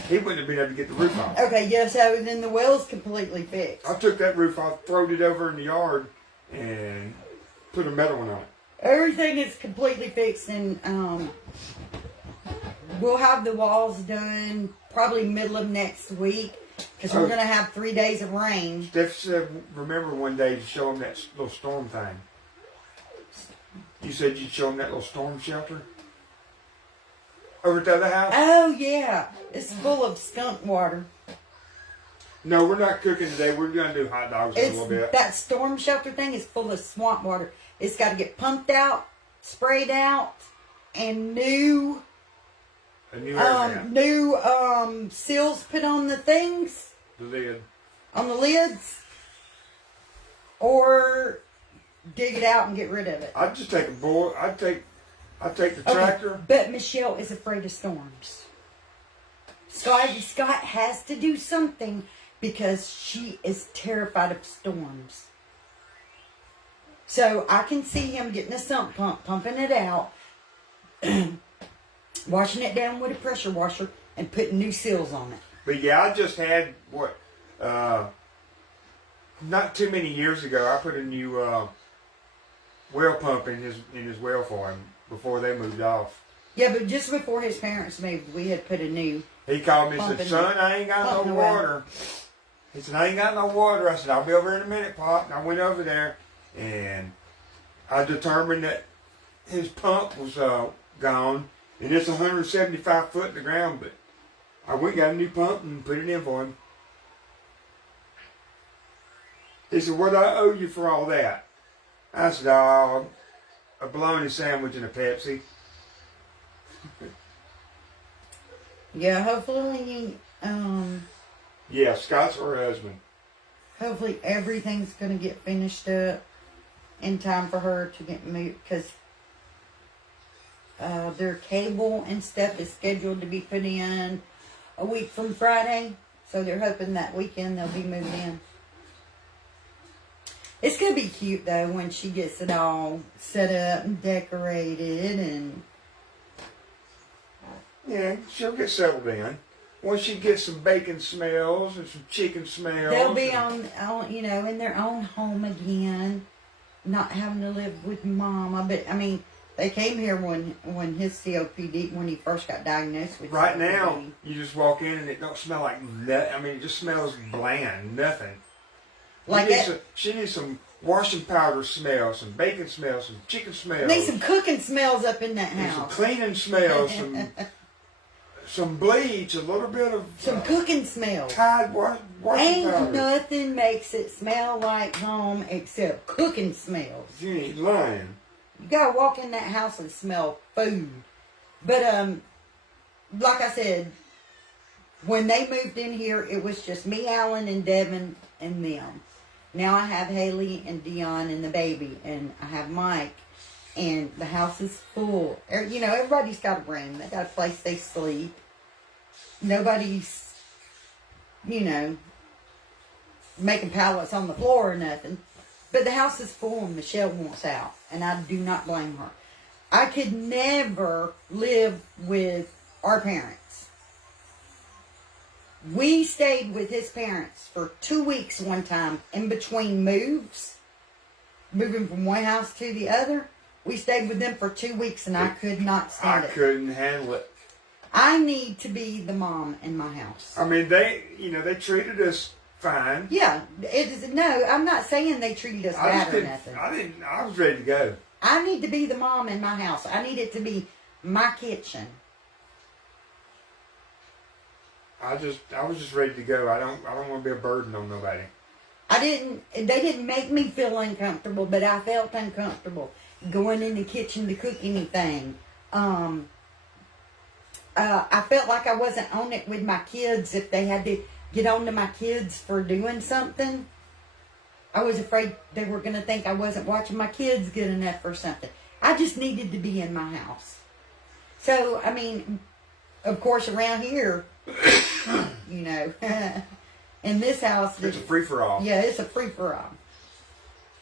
he wouldn't have been able to get the roof off. Okay, yeah, so then the well's completely fixed. I took that roof off, throwed it over in the yard, and put a metal one on it. Everything is completely fixed, and we'll have the walls done probably middle of next week because we're going to have 3 days of rain. Steph said, remember one day to show him that little storm thing. You said you'd show him that little storm shelter? Over at the other house? Oh, yeah. It's full of skunk water. No, we're not cooking today. We're going to do hot dogs in a It's little bit. that storm shelter thing is full of swamp water. It's got to get pumped out, sprayed out, and new A new air seals put on the things, the lid. on the lids, or dig it out and get rid of it. I'd just take a bull. I'd take the tractor. But Michelle is afraid of storms. Scott has to do something because she is terrified of storms. So I can see him getting a sump pump, pumping it out, washing it down with a pressure washer, and putting new seals on it. But yeah, I just had not too many years ago. I put a new well pump in his well for him before they moved off. Yeah, but just before his parents moved, we had put a new. He called me and said, Pumping- "Son, I ain't got no pumping the well." water." He said, "I ain't got no water." I said, "I'll be over in a minute, Pop." And I went over there, and I determined that his pump was gone, and it's 175 foot in the ground. But I went and got a new pump and put it in for him. He said, "What do I owe you for all that?" I said, "Oh, a bologna sandwich and a Pepsi." Yeah, hopefully, Yeah, Scott's her husband. hopefully everything's gonna get finished up in time for her to get moved, because their cable and stuff is scheduled to be put in a week from Friday, so they're hoping that weekend they'll be moved in. It's gonna be cute though when she gets it all set up and decorated, and Yeah, she'll get settled in. Once she gets some bacon smells and some chicken smells. they'll be and- on in their own home again, not having to live with Mama. But I mean, They came here when his COPD, when he first got diagnosed with Right COPD. now, you just walk in and it don't smell like nothing. I mean, it just smells bland, nothing. Like that. She needs some washing powder smell, some bacon smell, some chicken smell. Need some cooking smells up in that and some house. cleaning smell, some bleach, a little bit of Some cooking smells. Tide washing Ain't powder. nothing makes it smell like home except cooking smells. You ain't lying. You gotta walk in that house and smell food. But like I said, when they moved in here, it was just me, Alan, and Devin, and them. Now I have Haley and Dion and the baby, and I have Mike, and the house is full. You know, everybody's got a room. They got a place they sleep. Nobody's, you know, making pallets on the floor or nothing. But the house is full and Michelle wants out, and I do not blame her. I could never live with our parents. We stayed with his parents for 2 weeks one time in between moves, moving from one house to the other. We stayed with them for 2 weeks, and I could not stand I it. couldn't handle it. I need to be the mom in my house. I mean, they treated us fine. Yeah, it is. No, I'm not saying they treated us bad or nothing. I was ready to go. I need to be the mom in my house. I need it to be my kitchen. I was just ready to go. I don't want to be a burden on nobody. They didn't make me feel uncomfortable, but I felt uncomfortable going in the kitchen to cook anything. I felt like I wasn't on it with my kids if they had to get on to my kids for doing something. I was afraid they were going to think I wasn't watching my kids good enough or something. I just needed to be in my house. So, I mean, of course, around here, you know, in this house, It's a free-for-all. yeah, it's a free-for-all.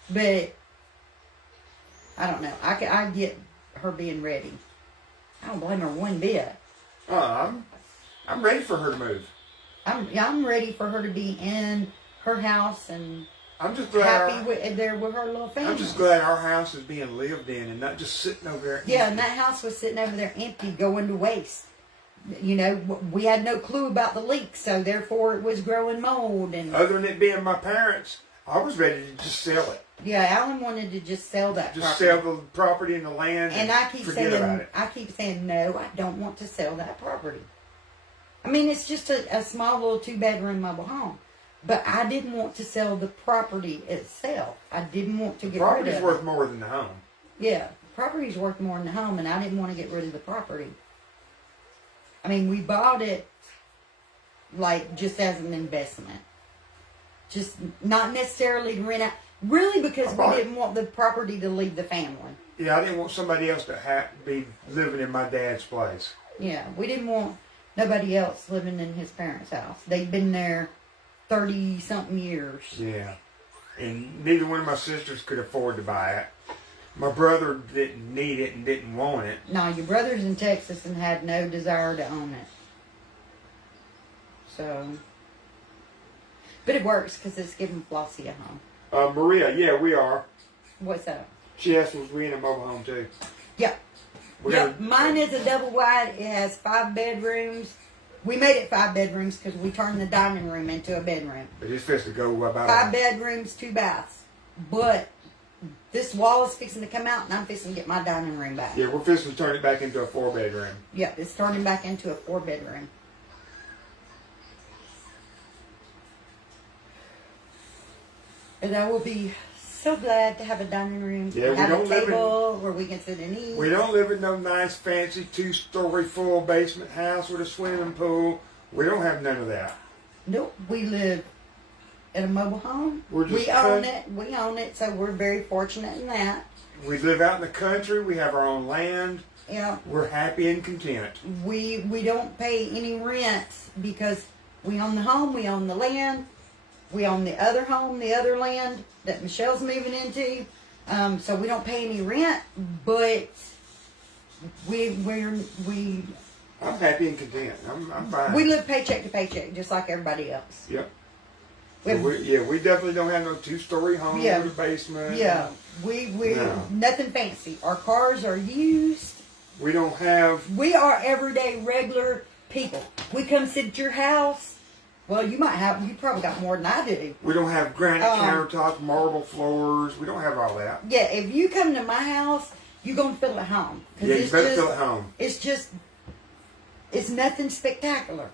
But, I don't know. I get her being ready. I don't blame her one bit. I'm ready for her to move. I'm ready for her to be in her house and I'm just glad. happy there with her little family. I'm just glad our house is being lived in and not just sitting over there. Yeah, and that house was sitting over there empty, going to waste. You know, we had no clue about the leaks, so therefore it was growing mold. And Other than it being my parents, I was ready to just sell it. yeah, Alan wanted to just sell that Just property. sell the property and the land And I keep forget about it. saying, no, I don't want to sell that property. I mean, it's just a small little 2-bedroom mobile home. But I didn't want to sell the property itself. I didn't want to The get rid of property's it. worth more than the home. Yeah, property's worth more than the home, and I didn't want to get rid of the property. I mean, we bought it like just as an investment. Just not necessarily to rent out. Really because I we bought it. didn't want the property to leave the family. Yeah, I didn't want somebody else to be living in my dad's place. Yeah, we didn't want nobody else living in his parents' house. They'd been there 30-something years. Yeah. And neither one of my sisters could afford to buy it. My brother didn't need it and didn't want it. No, your brother's in Texas and had no desire to own it. So, but it works because it's giving Flossie a home. Maria, yeah, we are. What's up? She asked was we in a mobile home too. Yep. We Yep. gotta- Mine is a double wide. It has 5 bedrooms. We made it 5 bedrooms because we turned the dining room into a bedroom. But it's supposed to go about 5 bedrooms, 2 baths. But this wall is fixing to come out, and I'm fixing to get my dining room back. Yeah, we're fixing to turn it back into a 4-bedroom. Yep, it's turning back into a 4-bedroom. And I will be so glad to have a dining room. Yeah, we have don't a live in- table where we can sit and eat. We don't live in no nice, fancy 2-story full basement house with a swimming pool. We don't have none of that. Nope, we live in a mobile home. We're just We own cut- it. We own it, so we're very fortunate in that. We live out in the country. We have our own land. You know, We're happy and content. we don't pay any rent because we own the home, we own the land, we own the other home, the other land that Michelle's moving into. So we don't pay any rent, but we I'm happy and content. I'm fine. we live paycheck to paycheck just like everybody else. Yep. So we definitely don't have no 2-story home Yeah. with a basement. Yeah, we No. nothing fancy. Our cars are used. We don't have. We are everyday regular people. We come sit at your house. Well, you probably got more than I do. We don't have granite Um, countertops, marble floors. We don't have all that. Yeah, if you come to my house, you're gonna feel at home. 'Cause Yeah, you it's better just- feel at home. It's nothing spectacular.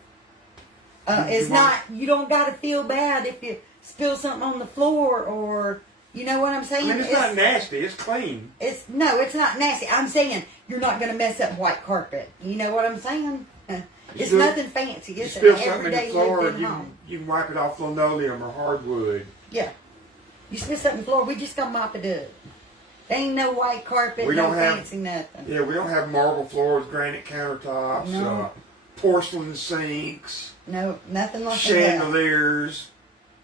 You It's want- not. You don't gotta feel bad if you spill something on the floor or you know what I'm I saying. mean, it's not nasty. It's clean. It's not nasty. I'm saying you're not gonna mess up white carpet. You know what I'm saying? It's spill- nothing fancy. You It's spill an something in the everyday floor, living you home. you can wipe it off linoleum or hardwood. Yeah. You spill something in the floor, we just gonna mop it up. There ain't no white carpet, We no don't have- fancy nothing. Yeah, we don't have marble floors, granite countertops, No. porcelain sinks, No, nothing like that. chandeliers.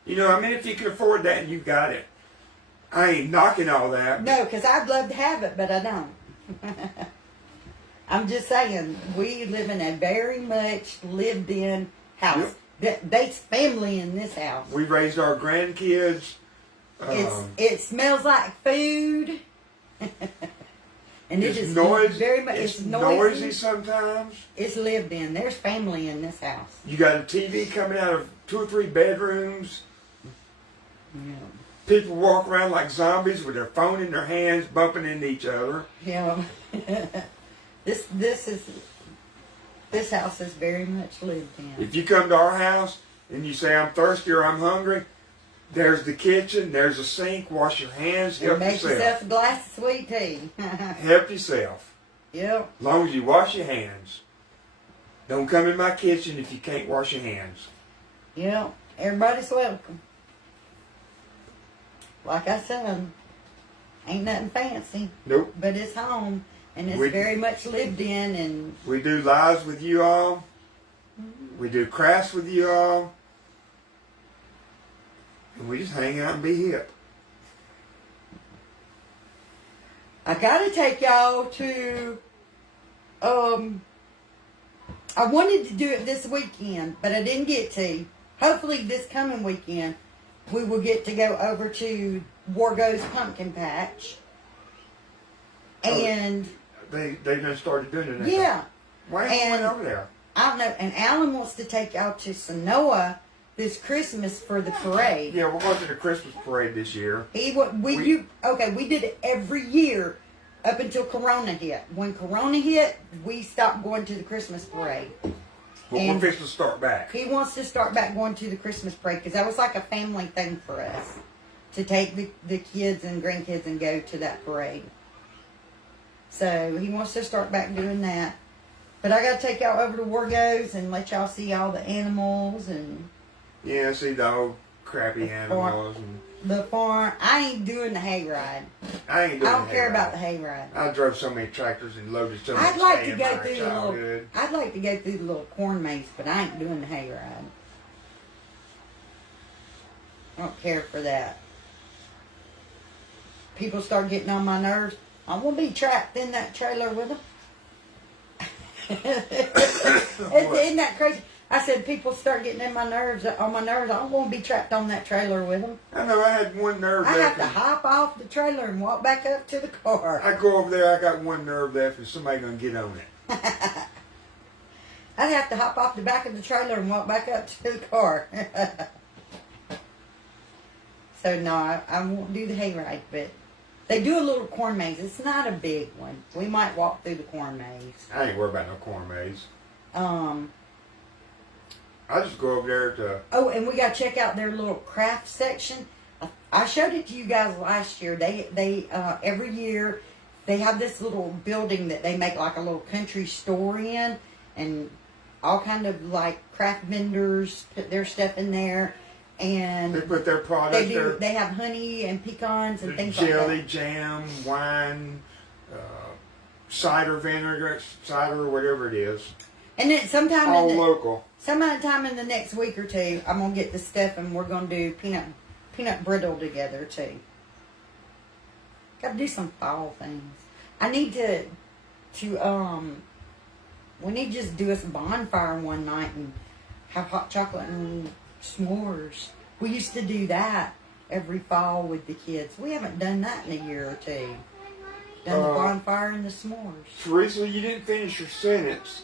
You know, I mean, if you can afford that, you got it. I ain't knocking all that. No, because I'd love to have it, but I don't. I'm just saying, we live in a very much lived in house. There's family in this house. We raised our grandkids. It smells like food. And it It's is noisy. very much It's it's noisy noisy. sometimes. It's lived in. There's family in this house. You got a TV coming out of 2 or 3 bedrooms. Yeah. People walk around like zombies with their phone in their hands, bumping into each other. Yeah. This house is very much lived in. If you come to our house and you say, I'm thirsty or I'm hungry, there's the kitchen, there's a sink, wash your hands, help Make yourself. yourself a glass of sweet tea. Help yourself. Yep. As long as you wash your hands. Don't come in my kitchen if you can't wash your hands. Yep. Everybody's welcome. Like I said, ain't nothing fancy, Nope. but it's home, and it's We- very much lived in, and We do lives with you all. We do crafts with you all. And we just hang out and be hip. I gotta take y'all to, I wanted to do it this weekend, but I didn't get to. Hopefully this coming weekend, we will get to go over to Wargo's Pumpkin Patch. And, They done started doing it now. yeah, Why ain't you And- went over there? I don't know, and Alan wants to take y'all to Sonoa this Christmas for the parade. Yeah, we're going to the Christmas parade this year. We did it every year up until Corona hit. When Corona hit, we stopped going to the Christmas parade. But we're And- fixing to start back. He wants to start back going to the Christmas parade because that was like a family thing for us to take the kids and grandkids and go to that parade. So he wants to start back doing that. But I got to take y'all over to Wargo's and let y'all see all the animals and Yeah, see the old crappy animals. And the farm. I ain't doing the hayride. I ain't doing I don't care hayride. about the hayride. I drove so many tractors and loaded so much I'd like hay to in go my through the little. childhood. I'd like to go through the little corn maze, but I ain't doing the hayride. I don't care for that. People start getting on my nerves. I won't be trapped in that trailer with them. Isn't that crazy? I said people start getting on my nerves. I won't be trapped on that trailer with them. I know I had one nerve I have left. to hop off the trailer and walk back up to the car. I go over there, I got one nerve left, and somebody gonna get on it. I'd have to hop off the back of the trailer and walk back up to the car. So no, I won't do the hayride, but they do a little corn maze. It's not a big one. We might walk through the corn maze. I ain't worried about no corn maze. I just go over there to. Oh, and we got to check out their little craft section. I showed it to you guys last year. They every year they have this little building that they make like a little country store in, and all kind of like craft vendors put their stuff in there, and They put their products they do. there. They have honey and pecans and things like Jelly, that. jam, wine, cider vinegar, cider, or whatever it is. And then sometime All in the, local. sometime in the next week or two, I'm gonna get the stuff and we're gonna do peanut brittle together too. Got to do some fall things. I need to we need to just do us a bonfire one night and have hot chocolate and s'mores. We used to do that every fall with the kids. We haven't done that in a year or two. Done the bonfire and the s'mores. Teresa, you didn't finish your sentence.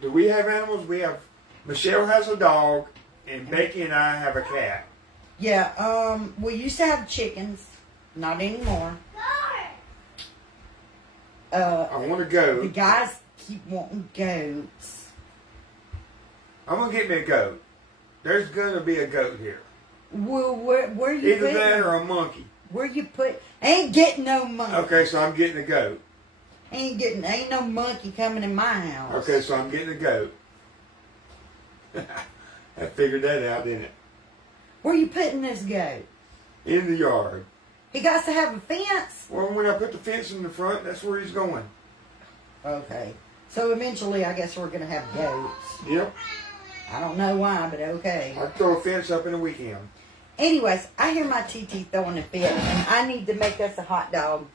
Do we have animals? We have. Michelle has a dog, and Becky and I have a cat. Yeah, we used to have chickens. Not anymore. I want to The go. guys keep wanting goats. I'm gonna get me a goat. There's gonna be a goat here. Well, where you Either putting that them? or a monkey. Where you put? Ain't getting no monkey. Okay, so I'm getting a goat. Ain't no monkey coming in my house. Okay, so I'm getting a goat. I figured that out, didn't it? Where you putting this goat? In the yard. He got to have a fence. Well, when I put the fence in the front, that's where he's going. Okay. So eventually, I guess we're gonna have goats. Yep. I don't know why, but okay. I'd throw a fence up in a weekend. Anyways, I hear my TT throwing a fit, and I need to make us a hot dog.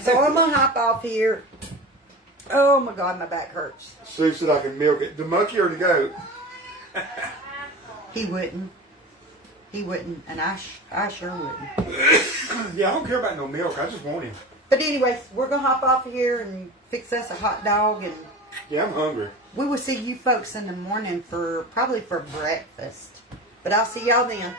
So I'm gonna hop off here. Oh my God, my back hurts. Sue said I can milk it. The monkey or the goat? He wouldn't. He wouldn't, and I sure wouldn't. Yeah, I don't care about no milk. I just want him. But anyways, we're gonna hop off here and fix us a hot dog, and Yeah, I'm hungry. we will see you folks in the morning probably for breakfast. But I'll see y'all then.